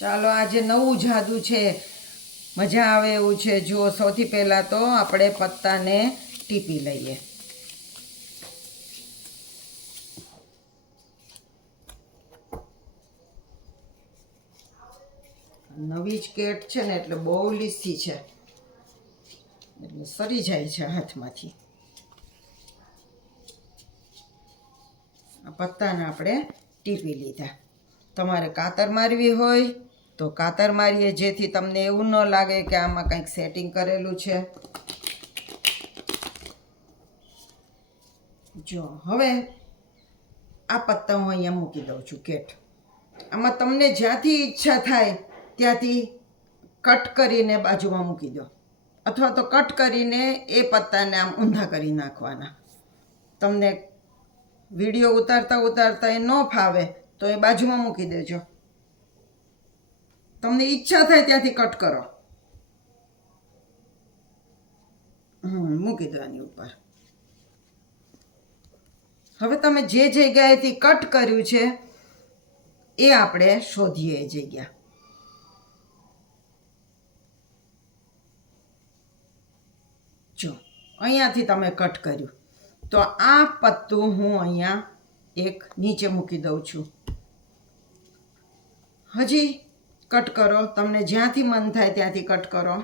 ચાલો, આજે નવું જાદુ છે. મજા આવે એવું છે. જો સૌથી પહેલાં તો આપણે પત્તાને ટીપી લઈએ. નવી જ કેટ છે ને, એટલે બહુ લીસી છે. એટલે સરી જાય છે હાથમાંથી. આ પત્તાને આપણે ટીપી લીધા. તમારે કાતર મારવી હોય તો કાતર મારીએ જેથી તમને એવું ન લાગે કે આમાં કંઈક સેટિંગ કરેલું છે. જો, હવે આ પત્તા હું અહીંયા મૂકી દઉં છું, કેટ. આમાં તમને જ્યાંથી ઈચ્છા થાય ત્યાંથી કટ કરીને બાજુમાં મૂકી દો. અથવા તો કટ કરીને એ પત્તાને આમ ઊંધા કરી નાખવાના. તમને વીડિયો ઉતારતા ઉતારતા એ ન ફાવે તો એ બાજુમાં મૂકી દેજો. તમને ઈચ્છા થાય ત્યાંથી કટ કરો. મૂકી દો આની ઉપર. હવે તમે જે જગ્યાએથી કટ કર્યું છે, એ આપણે શોધીએ એ જગ્યા. જો, અહીંયાથી તમે કટ કર્યું. તો આ પત્તું હું અહીંયા એક નીચે મૂકી દઉં છું. હજી કટ કરો. તમને જ્યાંથી મન થાય ત્યાંથી કટ કરો.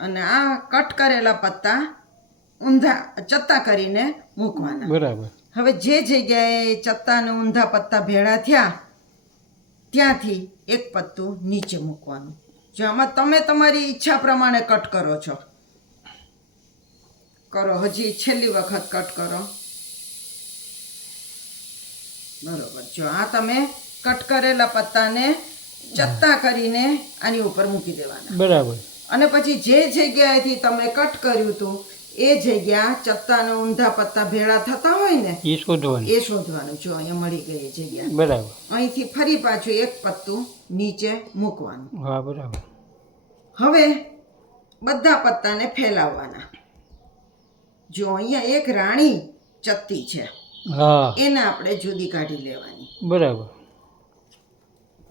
અને આ કટ કરેલા પત્તા ઊંધા ચત્તા કરીને મૂકવાના. બરાબર. હવે જે જગ્યાએ ચત્તા અને ઊંધા પત્તા ભેળા થયા ત્યાંથી એક પત્તું નીચે મૂકવાનું. જો આમાં તમે તમારી ઈચ્છા પ્રમાણે કટ કરો છો. કરો હજી છેલ્લી વખત કટ કરો. બરોબર. જો આ તમે કટ કરેલા પત્તાને ચત્તા કરીને આની ઉપર મૂકી દેવાના. બરાબર. અને પછી જે જગ્યાએથી તમે કટ કર્યું હતું એ જગ્યા ચત્તાના ઊંધા પત્તા ભેળા થતા હોય ને એ શોધવાનું. એ શોધવાનું. જો અહીંયા મળી ગઈ જગ્યા. બરાબર. અહીંથી ફરી પાછું એક પત્તું નીચે મૂકવાનું. હા બરાબર. હવે બધા પત્તાને ફેલાવવાના. જો અહીંયા એક રાણી ચત્તી છે. હા. એને આપણે જુદી કાઢી લેવાની. બરાબર.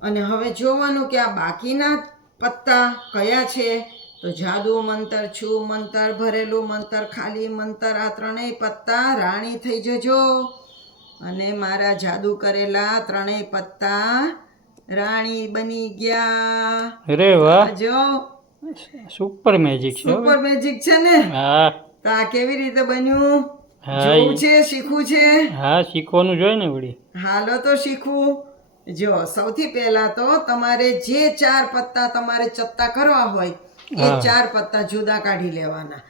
અને હવે જોવાનું કે આ બાકીના પત્તા કયા છે? તો જાદુ મંતર છું મંતર ભરેલું મંતર ખાલી મંતર આ ત્રણેય પત્તા રાણી થઈ જજો. અને મારા જાદુ કરેલા ત્રણેય પત્તા રાણી બની ગયા. અરે વાહ. જો. સુપર મેજિક છે સુપર મેજિક છે ને? હા. તો આ કેવી રીતે બન્યું? જોવું છે શીખવું છે? હા શીખવાનું જોઈએ ને વળી. હાલો તો શીખવું. જો સૌથી પહેલા તો તમારે જે ચાર પત્તા તમારે ચત્તા કરવા હોય એ ચાર પત્તા જુદા કાઢી લેવાના.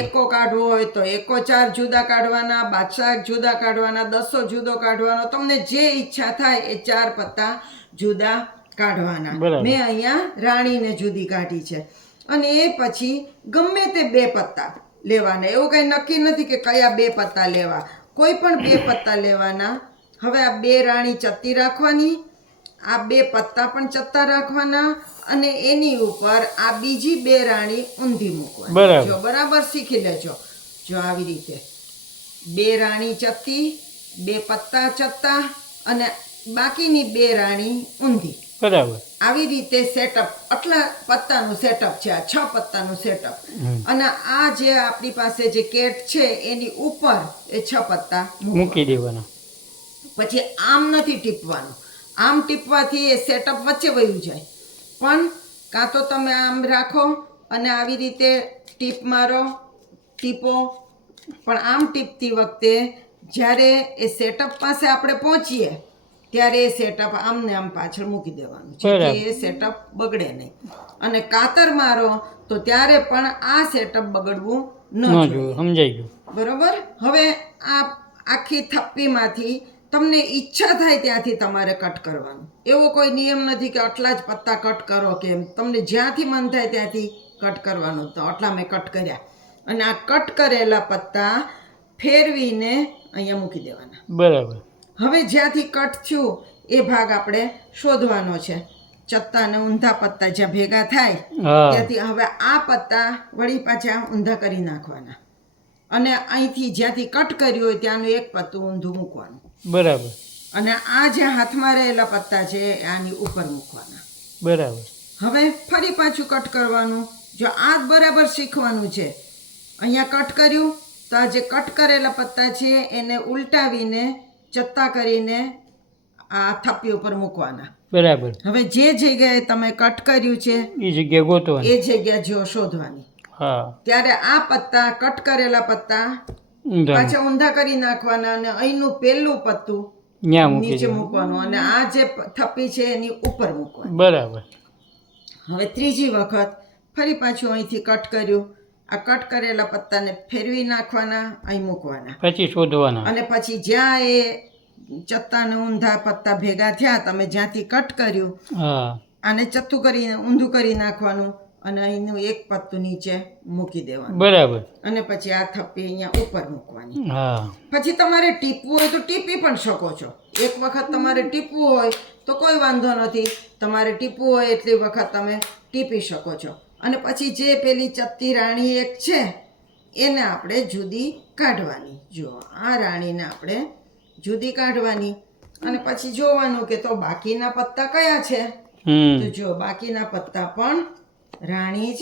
એકો કાઢવો હોય તો એકો ચાર જુદા કાઢવાના બાદશાહ જુદા કાઢવાના દસો જુદો કાઢવાનો. તમને જે ઈચ્છા થાય એ ચાર પત્તા જુદા કાઢવાના. મેં અહીંયા રાણીને જુદી કાઢી છે. અને એ પછી ગમે તે બે પત્તા. લેવાના. એવું કઈ નક્કી નથી કે કયા બે પત્તા લેવા. કોઈ પણ બે પત્તા લેવાના. હવે આ બે રાણી ચત્તી રાખવાની આ બે પત્તા પણ ચત્તા રાખવાના અને એની ઉપર આ બીજી બે રાણી ઊંધી મૂકવાની. જો બરાબર શીખી લેજો. જો આવી રીતે બે રાણી ચત્તી બે પત્તા ચત્તા અને બાકીની બે રાણી ઊંધી. બરાબર. આવી રીતે સેટઅપ આટલા પત્તાનું સેટઅપ છે આ છ પત્તાનું સેટઅપ અને આ જે આપણી પાસે જે કેટ છે એની ઉપર એ છ પત્તા મૂકી દેવાના. પછી આમ નથી ટીપવાનું. આમ ટીપવાથી એ સેટઅપ વચ્ચે વયું જાય. પણ કાં તો તમે આમ રાખો અને આવી રીતે ટીપ મારો ટીપો. પણ આમ ટીપતી વખતે જ્યારે એ સેટઅપ પાસે આપણે પહોંચીએ ત્યારે એ સેટઅપ આમને આમ પાછળ મૂકી દેવાનું જેથી એ સેટઅપ બગડે નહીં. અને કાતર મારો તો ત્યારે પણ આ સેટઅપ બગડવું ન ન જોઈએ. સમજાઈ ગયું. બરોબર? હવે આ આખી થપ્પીમાંથી તમને ઈચ્છા થાય ત્યાંથી તમારે કટ કરવાનું. એવો કોઈ નિયમ નથી કે આટલા જ પત્તા કટ કરો કે એમ. તમને જ્યાંથી મન થાય ત્યાંથી કટ કરવાનું. તો આટલા મેં કટ કર્યા. અને આ કટ કરેલા પત્તા ફેરવીને અહીંયા મૂકી દેવાના. બરાબર. હવે જ્યાંથી કટ થયું એ ભાગ આપણે શોધવાનો છે. ચત્તા અને ઊંધા પત્તા જ્યાં ભેગા થાય ત્યાંથી હવે આ પત્તા વળી પાછા ઊંધા કરી નાખવાના. અને અહીંથી જ્યાંથી કટ કર્યું હોય ત્યાંનું એક પત્તું ઊંધું મૂકવાનું. બરાબર. અને આ જે હાથમાં રહેલા પત્તા છે આની ઉપર મૂકવાના. બરાબર. હવે ફરી પાછું કટ કરવાનું. જો આ જ બરાબર શીખવાનું છે અહીંયા કટ કર્યું તો આ જે કટ કરેલા પત્તા છે એને ઉલટાવીને ચત્તા કરીને આ થપ્પી ઉપર મૂકવાના. બરાબર. હવે જે જગ્યાએ તમે કટ કર્યું છે એ જગ્યા ગોતવાની. એ જગ્યા જો શોધવાની. હા. ત્યારે આ પત્તા કટ કરેલા પત્તા પાછા ઊંધા કરી નાખવાના અને અહીંનું પહેલું પત્તું નીચે મૂકવાનું અને આ જે થપ્પી છે એની ઉપર મૂકવાની. બરાબર. હવે ત્રીજી વખત ફરી પાછું અહીંથી કટ કર્યું. આ કટ કરેલા પત્તાને ફેરવી નાખવાના અહીં મૂકવાના. પછી શોધવાના. અને પછી જ્યાં એ ચત્તા ને ઊંધા પત્તા ભેગા થયા તમે જ્યાંથી કટ કર્યું આને ચત્તું કરીને ઊંધું કરી નાખવાનું અને અહીંનું એક પત્તું નીચે મૂકી દેવાનું. બરાબર. અને પછી આ થપ્પી અહીંયા ઉપર મૂકવાની. હા. પછી તમારે ટીપવું હોય તો ટીપી પણ શકો છો. એક વખત તમારે ટીપવું હોય તો કોઈ વાંધો નથી. તમારે ટીપવું હોય એટલી વખત તમે ટીપી શકો છો. અને પછી જે પેલી ચત્તી રાણી એક છે એને આપણે જુદી કાઢવાની. જો આ રાણીને આપણે જુદી કાઢવાની. અને પછી જોવાનું કે તો બાકીના પત્તા કયા છે? હમ. તો જો બાકીના પત્તા પણ રાણી જ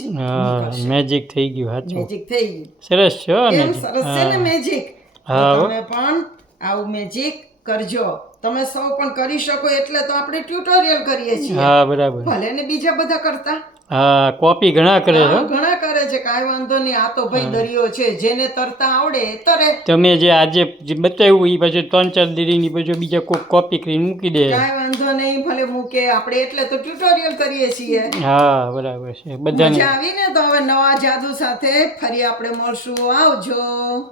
મેજિક થઈ ગયું સાચું. મેજિક થઈ ગયું. સરસ છે સરસ છે ને મેજિક હા, તમે પણ આવું મેજિક કરજો. તમે સૌ પણ કરી શકો એટલે તો આપણે ટ્યુટોરિયલ કરીએ છીએ. હા બરાબર. ભલે ને બીજા બધા કરતા. હા કોપી ઘણા કરે છે ઘણા કરે છે. કાંઈ વાંધો નહીં. આ તો ભાઈ દરિયો છે. જેને તરતા આવડે તરે. તમે જે આજે જે બતાવ્યું એ પછી ત્રણ ચાર દીડીની પછી બીજા કોઈ કોપી કરીને મૂકી દે. કાંઈ વાંધો નહીં. ભલે મૂકે. આપણે એટલે તો ટ્યુટોરિયલ કરીએ છીએ. હા બરાબર છે. બધાને આવી ને તો હવે નવા જાદુ સાથે ફરી આપણે મળશું. આવજો.